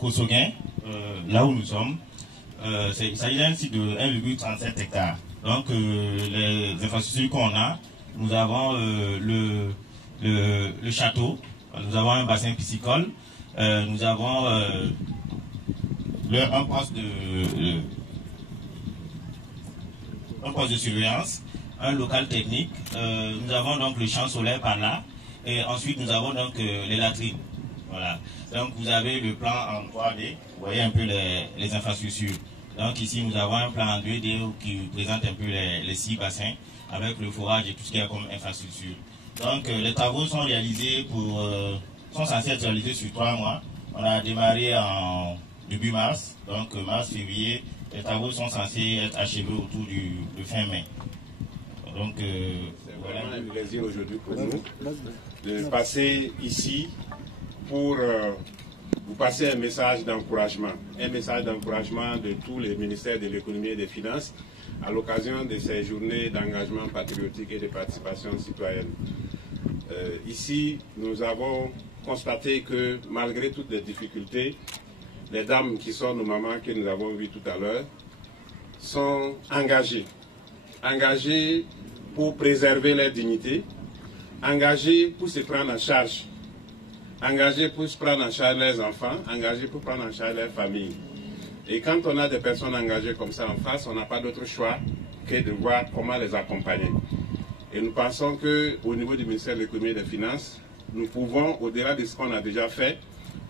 Kosoguin, là où nous sommes. Il s'agit d'un site de 1,37 hectares. Donc les infrastructures qu'on a, nous avons le château, nous avons un bassin piscicole, nous avons un poste de surveillance, un local technique, nous avons donc le champ solaire par là, et ensuite nous avons donc les latrines. Voilà. Donc vous avez le plan en 3D, vous voyez un peu les infrastructures. Donc ici nous avons un plan en 2D qui présente un peu les 6 bassins avec le forage et tout ce qu'il y a comme infrastructure. Donc les travaux sont réalisés sont censés être réalisés sur 3 mois. On a démarré en début mars, donc mars-février. Les travaux sont censés être achevés autour de fin mai. Donc c'est vraiment un plaisir aujourd'hui pour nous de passer ici pour vous passer un message d'encouragement. Un message d'encouragement de tous les ministères de l'économie et des finances à l'occasion de ces journées d'engagement patriotique et de participation citoyenne. Ici, nous avons constaté que malgré toutes les difficultés, les dames qui sont nos mamans que nous avons vues tout à l'heure sont engagées pour préserver leur dignité, engagées pour se prendre en charge, engagées pour se prendre en charge leurs enfants, engagées pour prendre en charge leur famille. Et quand on a des personnes engagées comme ça en face, on n'a pas d'autre choix que de voir comment les accompagner. Et nous pensons qu'au niveau du ministère de l'économie et des finances, nous pouvons, au-delà de ce qu'on a déjà fait,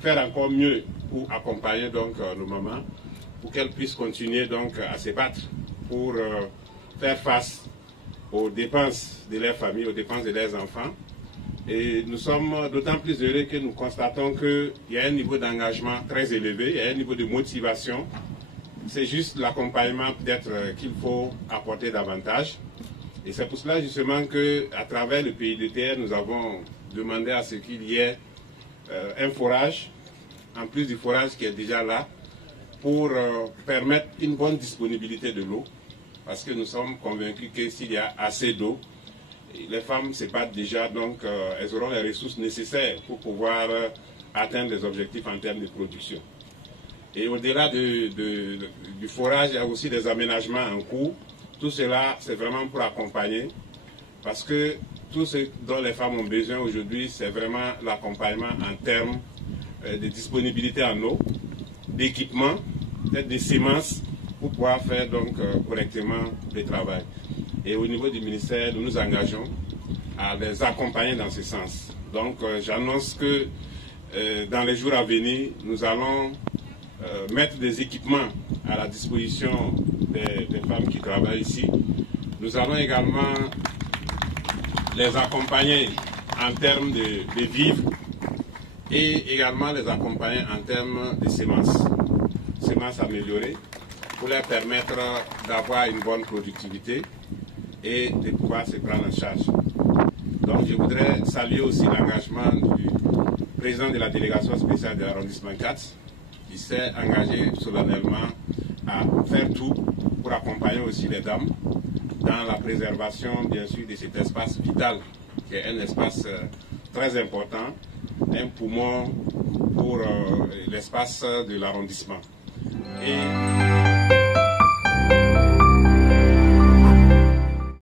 faire encore mieux pour accompagner donc nos mamans, pour qu'elles puissent continuer donc à se battre pour faire face aux dépenses de leur famille, aux dépenses de leurs enfants. Et nous sommes d'autant plus heureux que nous constatons qu'il y a un niveau d'engagement très élevé, il y a un niveau de motivation. C'est juste l'accompagnement peut-être qu'il faut apporter davantage. Et c'est pour cela justement qu'à travers le PIDTR, nous avons demandé à ce qu'il y ait un forage, en plus du forage qui est déjà là, pour permettre une bonne disponibilité de l'eau. Parce que nous sommes convaincus que s'il y a assez d'eau, les femmes se battent déjà, donc elles auront les ressources nécessaires pour pouvoir atteindre les objectifs en termes de production. Et au-delà du forage, il y a aussi des aménagements en cours. Tout cela, c'est vraiment pour accompagner, parce que tout ce dont les femmes ont besoin aujourd'hui, c'est vraiment l'accompagnement en termes de disponibilité en eau, d'équipement, peut-être des semences, pour pouvoir faire donc correctement le travail. Et au niveau du ministère, nous nous engageons à les accompagner dans ce sens. Donc j'annonce que dans les jours à venir, nous allons mettre des équipements à la disposition des femmes qui travaillent ici. Nous allons également les accompagner en termes de vivres et également les accompagner en termes de semences améliorées pour leur permettre d'avoir une bonne productivité et de pouvoir se prendre en charge. Donc je voudrais saluer aussi l'engagement du président de la délégation spéciale de l'arrondissement 4 qui s'est engagé solennellement à faire tout pour accompagner aussi les dames dans la préservation bien sûr de cet espace vital qui est un espace très important, un poumon pour l'espace de l'arrondissement. Et